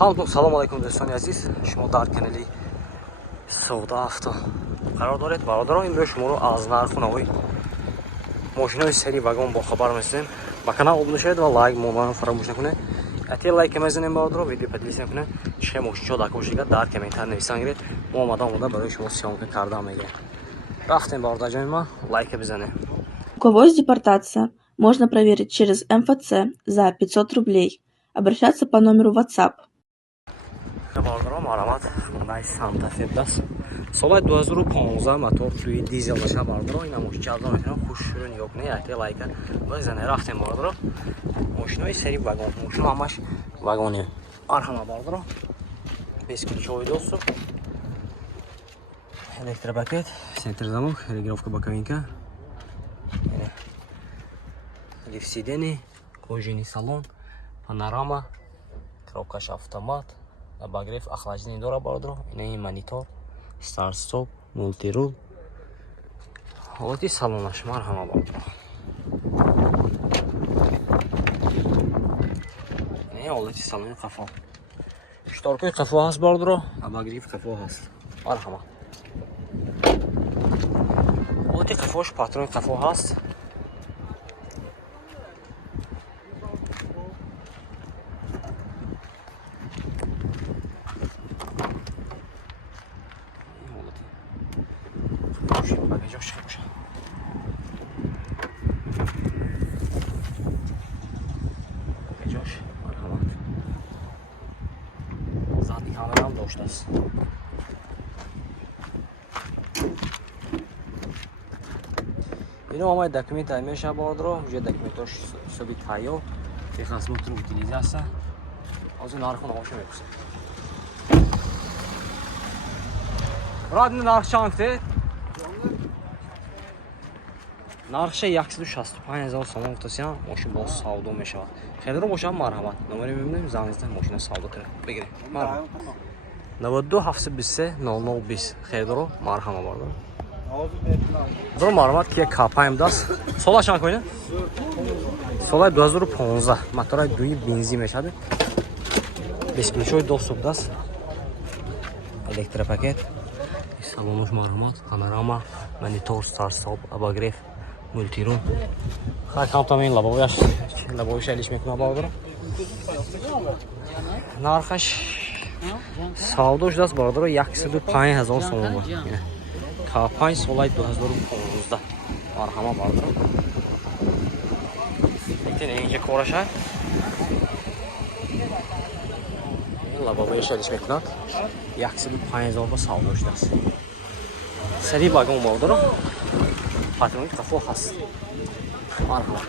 همونطور سلام علیکم دوستان عزیز، شما در کانال سودا авто قرار دارید. برادران امروز شما رو از نرخ و نوع ماشین‌های سری واگن با خبر می‌سازیم. با کانال عضو شوید و لایک مونان فراموش نکنید. اگه لایک می‌زنید برادران ویدیو پدلیس نکنید. چه ماشین داده باشید در کامنت نویسید. ما اومدم برای شما سیامک کردم میگه. رفتیم برادر جان ما лайк بزنید. У кого есть депортация, можно проверить через МФЦ за 500 рублей. Обращаться по номеру WhatsApp. Bardaram aramat Hyundai Santa Fe است. سال 2015 موتور توی دیزل باشه bardaram اینا ماشین جذاب میکنه خوششون yok نه اگه لایک بزنید. رفتیم bardaram ماشینای سری واگن ماشین همش واگنه архама bardaram бескключовый доступ электропакет центр замок регулировка боковинка лифт сидений кожаный салон панорама коробкаш автомат обогрев охлаждение дора бародаро ин монитор старт стоп мультирул ҳолати салонаш марҳама бародаро ин ҳолати салони қафо шторкои қафо ҳаст бародаро обогрев қафо ҳаст марҳама ҳолати қафош патрони қафо ҳаст. Задний камерам доштаст. Ино ҳамаи документаи меша бародаро, уже документош соби тайёр, техосмотр утилизация. Ҳозир нарху навоша мепурсем. Брат, нарх чанд гуфтед? нархша 165000 сомон гуфтасиям, мошин боз савдо мешавад. Хелро бошад марҳамат. Номери мебинем, занг зада мошина савдо кунем. Бигирем. Марҳамат. 92 723 0020. Хелро марҳама бародаро. Дро марҳамат ки К5 даст. Солаш чанд коина? Соли 2015. Мотори дуи бензин мешад. Бесключовый доступ даст. Электропакет. Салонош марҳамат, панорама, монитор, старт стоп, обогрев, мультирул. Хай камтамин лабовияш алиш мекунад бародаро. Нархаш савдош даст бародаро 105000 сомон бор. К5 соли 2015. Марҳама бародаро. Итин инҷа кораша. Лабовияш алиш мекунад. 105000 ба савдош даст. Сари вагон бародаро. патрони қафо ҳаст. Марҳама.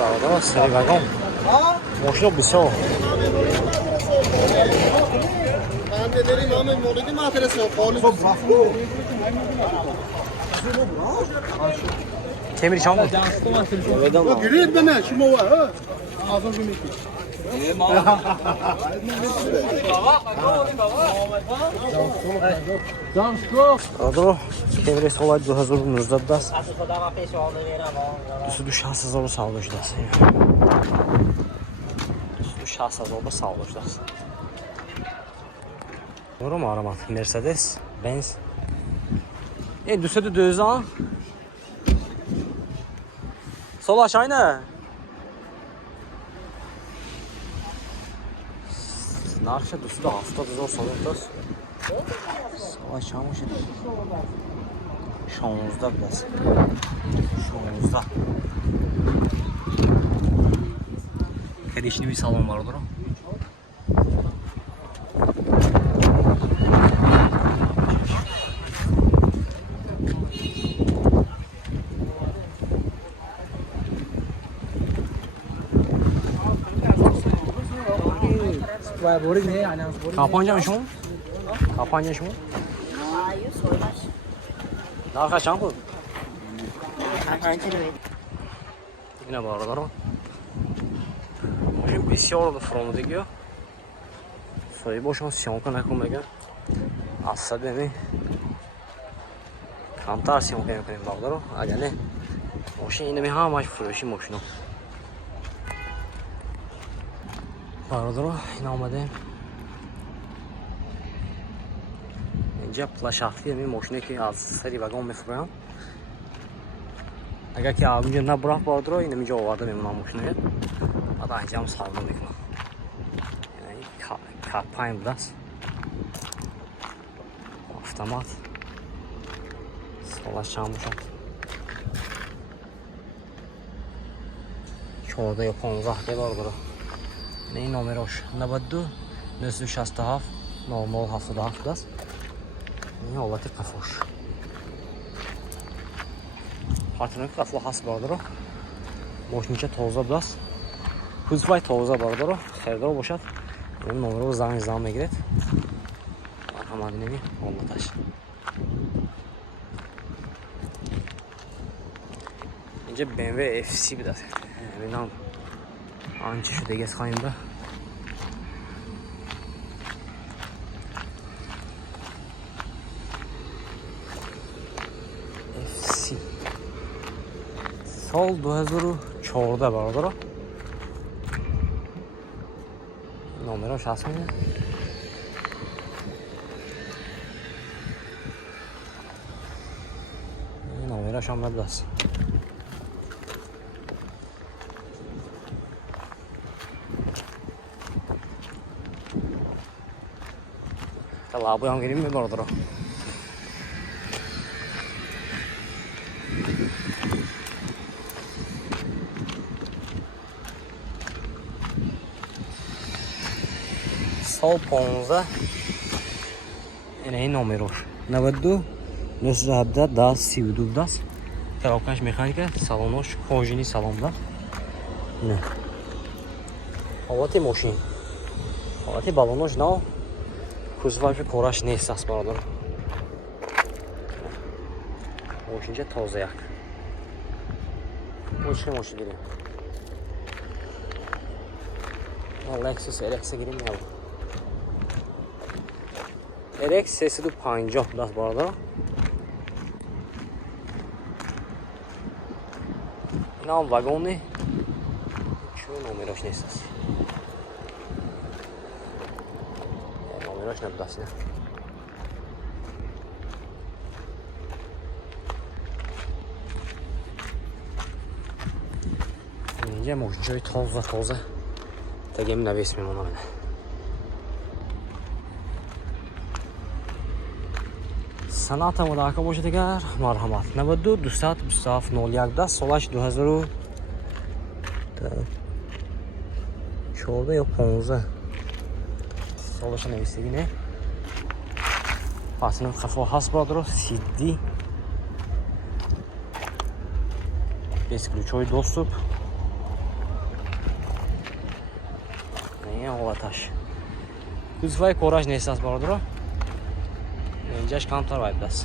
бародаро сари вагон. мошино бисёр. темири чанд буд? گرید بنه شما ها آزم کنید бародаро темири соли 2019 даст. 26000 савдош даст. 26000 савдош даст. Doğru mu aramat? Mercedes, Benz. 202 ans. Sol aşağı ne? Narxı 270,000 so'm tos. Sol aşağı mı şimdi? 16 biraz. 16. Kadişli bir salon vardır o. Kapanca Kapanca mı? Narxa çand bu? Yine baradalar o. Mojin besiyor fromu diyor. Soy boşan syomka nakunmagan. Asad beni. Kamtar syomka mekunیم baradalar o. Agane. Moshin ina mi hamаш фурӯши мошино. برادر این آمده اینجا پلاشافتی همین ماشینه که از سری وگان میفرویم. اگر که اینجا نبراه برادر این اینجا آورده میمونم ماشینه بعد اینجا هم سالم میکنم. یعنی کپاین بود است автомат سالش چند باشد 14 یا 15 که برادر. این نامراش 92 967 0077 است. این حالت قفاش حتما قفا هست برادر. ماشینچه تازه بود است. کوزفای تازه برادر. خریدار باشد این نمره رو زنگ میگیرید. مرحمت نمی حالتش. اینجا BMW FC بود است. ببینم آنچه شده دیگه خواهیم به FC سال 2014 برادر. نمره‌اش هست میگه. نمره‌اش هم نبود است. لابو هم گیریم برادر. سال 15 این نمره‌اش 92 917 10 32 است. تراکمش مکانیکه سالنش کوژینی سالن بود. نه حالت ماشین حالت بالونش نه کوزفایش کارش نیست است برادر. ماشینچه تازه یک ماشین گیریم. لکسوس RX گیریم یا RX 350 دست برادر. این هم وگونه چون نمره‌اش نیست است. نمره‌اش نبود است. اینجا ماشین‌های تازه تگیم نویس میمونم. صنعت ملاقات باشه دیگر مرحمت 92 227 01 10 سالش 2014 یا 15 سالش نویسیدی نه. پاسن خفا هست برادر. CD 20 ключовий доступ. این حالتش کوزفای کارش نیست است برادر. اینجاش کمتر باید بس.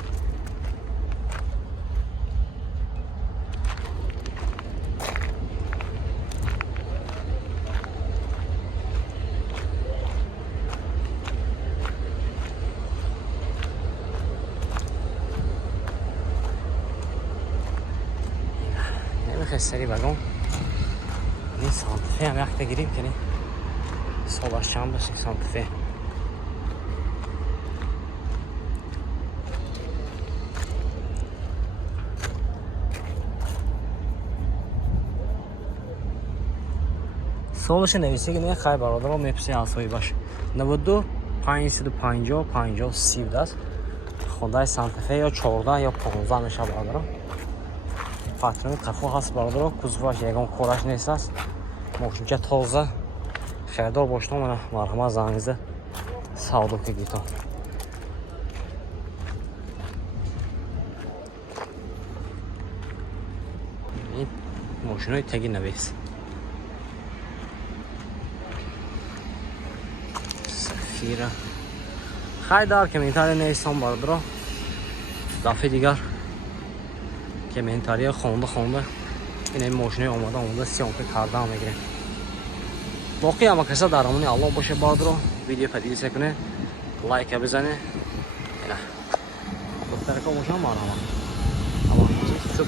نمیخواه سری بگم این سانتفه هم وقت گیریم کنی سالش چند باشه سانتفه. سالش نویسی که نه خیلی برادر رو میپسی آسایی باش 92 550 50 30 است. خدای سانتفه یا 14 یا 15 میشه برادر. فاطمه قفا هست برادر. کوزفاش یگان کارش نیست است. ماشین که تازه خریدار باشتم من مرحمت زنگزه سودا که گیتم. این ماشین های تگی نویس سفیره خیلی دار که منتاری نیستم برادر. دفعه دیگر که منتاری خونده این ماشین آماده سیامپی کردم میگیره. باقی هم کسا در امانی الله باشه برادر. ویدیو پدیدی سکنه لایک بزنه. اینا دخترکا باشم مرحبا. اما صبح